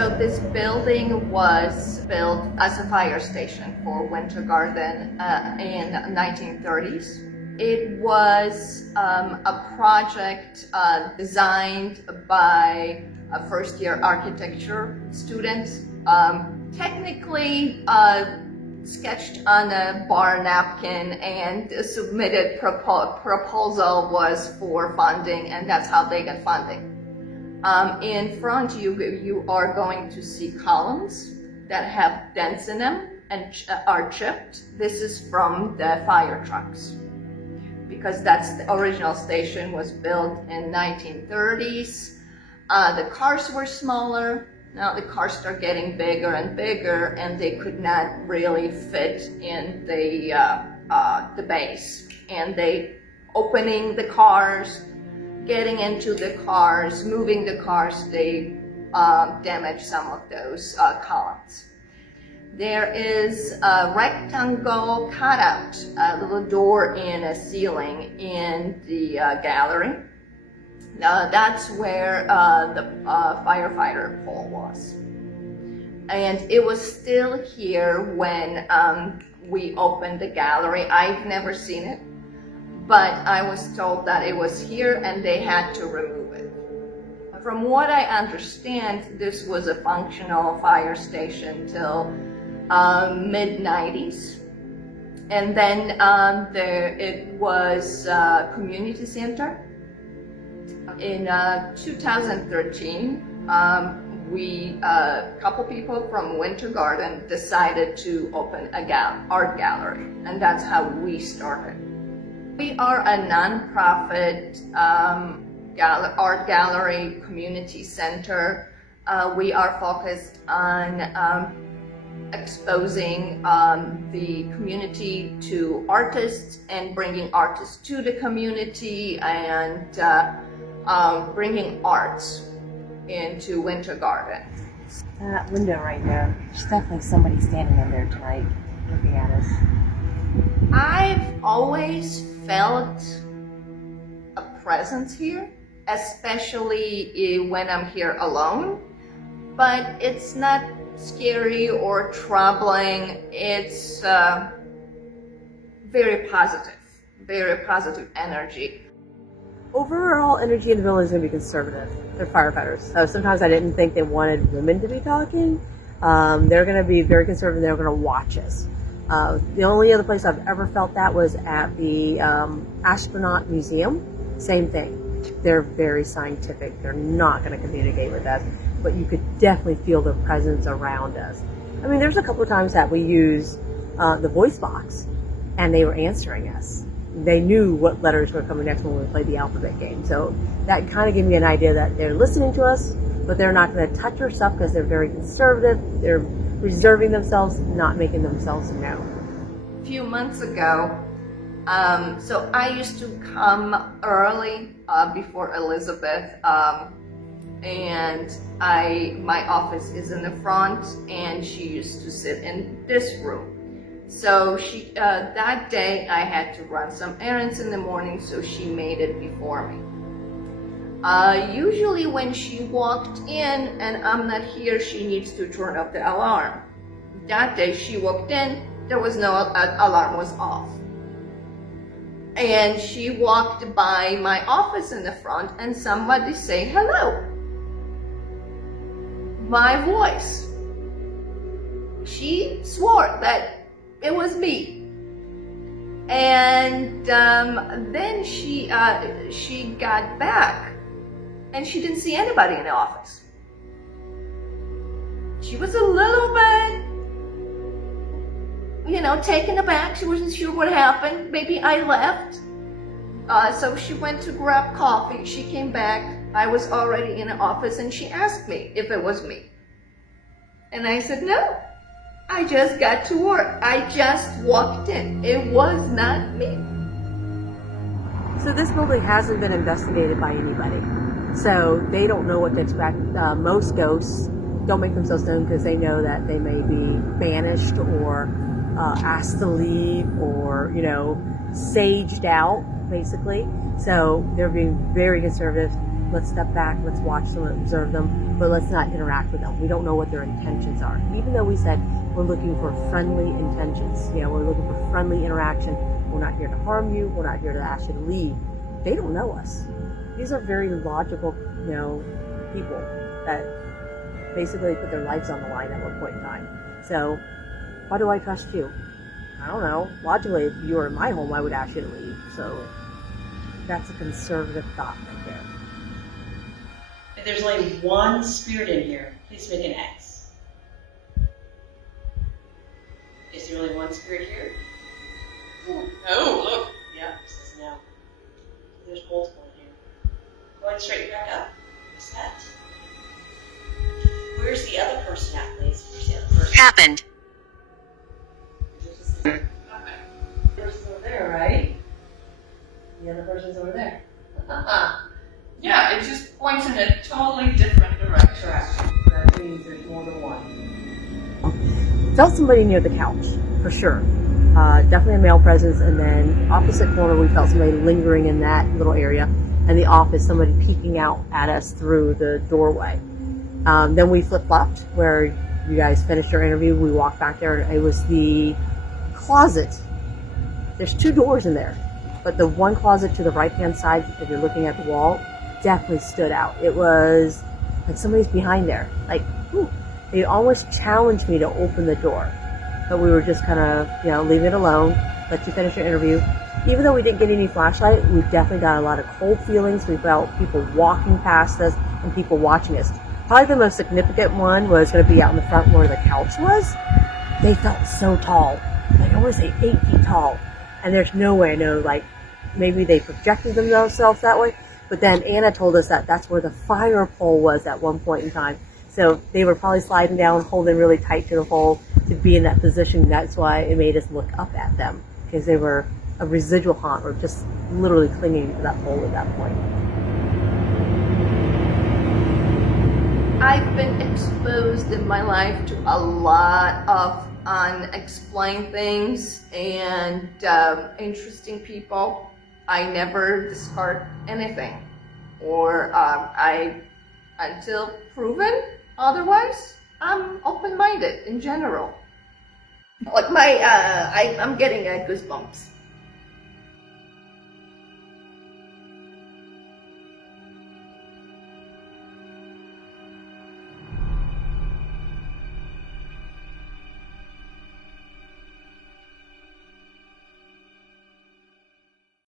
So this building was built as a fire station for Winter Garden in 1930s. It was a project designed by first-year architecture students, technically sketched on a bar napkin and submitted proposal was for funding, and that's how they got funding. In front you are going to see columns that have dents in them and are chipped. This is from the fire trucks, because that's the original station was built in 1930s. The cars were smaller. Now the cars start getting bigger and bigger, and they could not really fit in the base. And they opening the cars, getting into the cars, moving the cars, they damaged some of those columns. There is a rectangle cutout, a little door in a ceiling in the gallery. That's where the firefighter pole was. And it was still here when we opened the gallery. I've never seen it, but I was told that it was here and they had to remove it. From what I understand, this was a functional fire station till mid-90s. And then it was a community center. In 2013, a couple people from Winter Garden decided to open a art gallery, and that's how we started. We are a nonprofit art gallery community center. We are focused on exposing the community to artists and bringing artists to the community, and bringing arts into Winter Garden. That window right there, there's definitely somebody standing in there tonight looking at us. I've always felt a presence here, especially when I'm here alone, but it's not scary or troubling. It's very positive energy. Overall energy in the building is going to be conservative. They're firefighters. So sometimes I didn't think they wanted women to be talking. They're going to be very conservative. They're going to watch us. The only other place I've ever felt that was at the Astronaut Museum. Same thing. They're very scientific. They're not going to communicate with us, but you could definitely feel their presence around us. I mean, there's a couple of times that we used the voice box and they were answering us. They knew what letters were coming next when we played the alphabet game. So that kind of gave me an idea that they're listening to us, but they're not going to touch our stuff because they're very conservative. They're reserving themselves, not making themselves known. A few months ago, so I used to come early before Elizabeth, and my office is in the front, and she used to sit in this room. So that day I had to run some errands in the morning, so she made it before me. Usually when she walked in and I'm not here, she needs to turn off the alarm. That day she walked in, there was no alarm was off. And she walked by my office in the front and somebody say hello. My voice. She swore that it was me. And then she got back and she didn't see anybody in the office. She was a little bit, taken aback. She wasn't sure what happened. Maybe I left. So she went to grab coffee. She came back. I was already in the office and she asked me if it was me. And I said, no. I just got to work. I just walked in. It was not me. So this building hasn't been investigated by anybody. So they don't know what to expect. Most ghosts don't make themselves known because they know that they may be banished or asked to leave or, saged out, basically. So they're being very conservative. let's step back, let's watch them, observe them, but let's not interact with them. We don't know what their intentions are. Even though we said we're looking for friendly intentions, we're looking for friendly interaction. We're not here to harm you. We're not here to ask you to leave. They don't know us. These are very logical, people that basically put their lives on the line at one point in time. So, why do I trust you? I don't know. Logically, if you were in my home, I would ask you to leave. So, that's a conservative thought right there. If there's only one spirit in here, please make an X. Is there only one spirit here? Oh, look. Yeah, it says no. There's multiple in here. Go ahead straight back up. What's that? Where's the other person at, please? Where's the other person? Happened. Okay. The person's over there, right? The other person's over there. Yeah, it just points in a totally different direction. Correct. That means there's more than one. Felt somebody near the couch, for sure. Definitely a male presence, and then opposite corner we felt somebody lingering in that little area, and the office, somebody peeking out at us through the doorway. Then we flip-flopped, where you guys finished your interview, we walked back there, and it was the closet. There's 2 doors in there, but the one closet to the right-hand side, if you're looking at the wall, definitely stood out. It was like somebody's behind there. Like, they almost challenged me to open the door. But we were just kind of, leave it alone, let you finish your interview. Even though we didn't get any flashlight, we definitely got a lot of cold feelings. We felt people walking past us and people watching us. Probably the most significant one was going to be out in the front where the couch was. They felt so tall. Like, I want to say 8 feet tall. And there's no way I know, maybe they projected themselves that way. But then Anna told us that that's where the fire pole was at one point in time. So they were probably sliding down, holding really tight to the pole to be in that position. That's why it made us look up at them, because they were a residual haunt or just literally clinging to that pole at that point. I've been exposed in my life to a lot of unexplained things and interesting people. I never discard anything, or until proven otherwise, I'm open-minded in general. Like I'm getting goosebumps.